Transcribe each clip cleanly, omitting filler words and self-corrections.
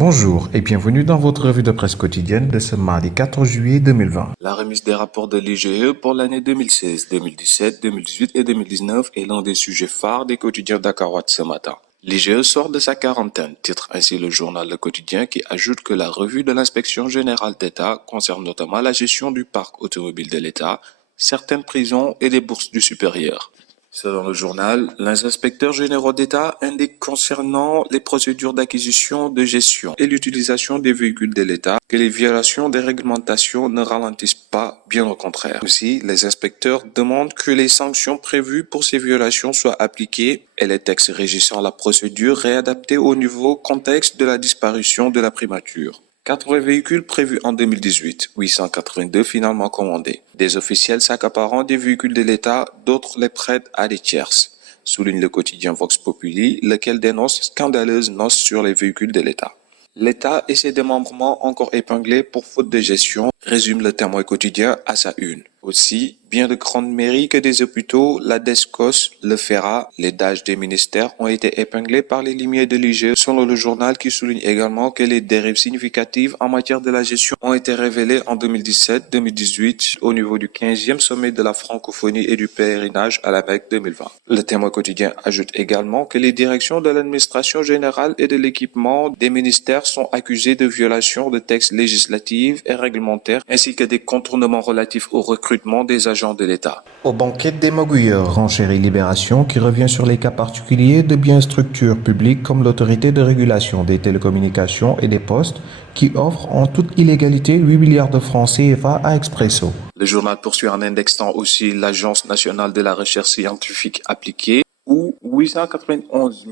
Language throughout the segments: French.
Bonjour et bienvenue dans votre revue de presse quotidienne de ce mardi 14 juillet 2020. La remise des rapports de l'IGE pour l'année 2016, 2017, 2018 et 2019 est l'un des sujets phares des quotidiens dakarois ce matin. L'IGE sort de sa quarantaine, titre ainsi le journal Le Quotidien qui ajoute que la revue de l'inspection générale d'État concerne notamment la gestion du parc automobile de l'État, certaines prisons et les bourses du supérieur. Selon le journal, les inspecteurs généraux d'État indiquent concernant les procédures d'acquisition, de gestion et l'utilisation des véhicules de l'État que les violations des réglementations ne ralentissent pas, bien au contraire. Aussi, les inspecteurs demandent que les sanctions prévues pour ces violations soient appliquées et les textes régissant la procédure réadaptés au nouveau contexte de la disparition de la primature. 80 véhicules prévus en 2018, 882 finalement commandés. Des officiels s'accaparant des véhicules de l'État, d'autres les prêtent à des tierces, souligne le quotidien Vox Populi, lequel dénonce scandaleuse noce sur les véhicules de l'État. L'État et ses démembrements encore épinglés pour faute de gestion, résume le Témoin quotidien à sa une. Aussi, bien de grandes mairies que des hôpitaux, la DESCOS, le FERA, les DAGE des ministères ont été épinglés par les limiers de l'IGE, selon le journal qui souligne également que les dérives significatives en matière de la gestion ont été révélées en 2017-2018 au niveau du 15e sommet de la francophonie et du pèlerinage à la Mecque 2020. Le Témoin quotidien ajoute également que les directions de l'administration générale et de l'équipement des ministères sont accusées de violations de textes législatifs et réglementaires ainsi que des contournements relatifs au recrutement des agents de l'État. Au banquet des magouilleurs, renchérit Libération qui revient sur les cas particuliers de bien structures publiques comme l'autorité de régulation des télécommunications et des postes qui offre en toute illégalité 8 milliards de francs CFA à Expresso. Le journal poursuit en indexant aussi l'Agence nationale de la recherche scientifique appliquée où 891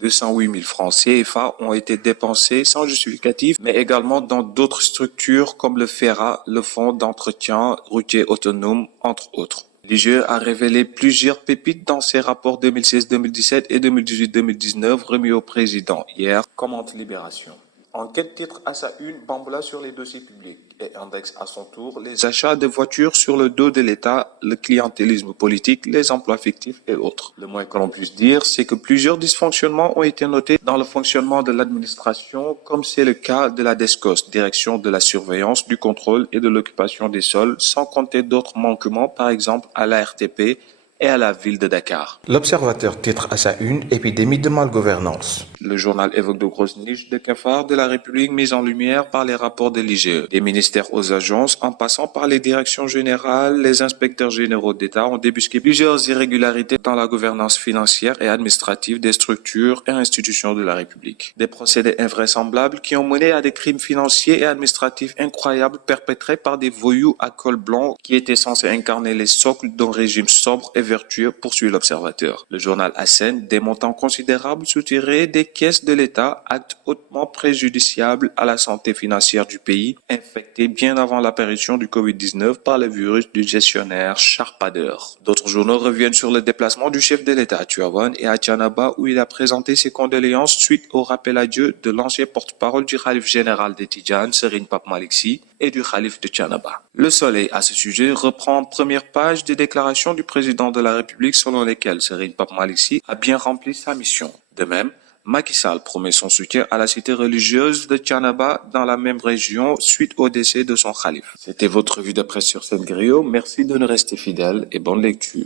208 000 francs CFA ont été dépensés sans justificatif, mais également dans d'autres structures comme le FERA, le Fonds d'entretien routier autonome, entre autres. L'IGE a révélé plusieurs pépites dans ses rapports 2016-2017 et 2018-2019 remis au président hier, commente Libération. Enquête titre à sa une Bamboula sur les dossiers publics et indexe à son tour les achats de voitures sur le dos de l'État, le clientélisme politique, les emplois fictifs et autres. Le moins que l'on puisse dire, c'est que plusieurs dysfonctionnements ont été notés dans le fonctionnement de l'administration, comme c'est le cas de la DESCOS, Direction de la surveillance, du contrôle et de l'occupation des sols, sans compter d'autres manquements, par exemple à la RTP et à la ville de Dakar. L'Observateur titre à sa une Épidémie de malgouvernance. Le journal évoque de grosses niches de cafards de la République mises en lumière par les rapports de l'IGE. Des ministères aux agences, en passant par les directions générales, les inspecteurs généraux d'État ont débusqué plusieurs irrégularités dans la gouvernance financière et administrative des structures et institutions de la République. Des procédés invraisemblables qui ont mené à des crimes financiers et administratifs incroyables perpétrés par des voyous à col blanc qui étaient censés incarner les socles d'un régime sobre et vertueux, poursuit l'Observateur. Le journal assène des montants considérables soutirés des caisses de l'État, acte hautement préjudiciable à la santé financière du pays, infecté bien avant l'apparition du Covid-19 par le virus du gestionnaire charpadeur. D'autres journaux reviennent sur le déplacement du chef de l'État à Tivaouane et à Thiénaba où il a présenté ses condoléances suite au rappel à Dieu de l'ancien porte-parole du khalife général des Tidjanes, Serigne Pape Malick Sy, et du khalife de Thiénaba. Le Soleil, à ce sujet, reprend en première page des déclarations du président de la République selon lesquelles Serigne Pape Malick Sy a bien rempli sa mission. De même, Macky Sall promet son soutien à la cité religieuse de Thiénaba dans la même région suite au décès de son khalife. C'était votre revue de presse sur cette grille. Merci de nous rester fidèles et bonne lecture.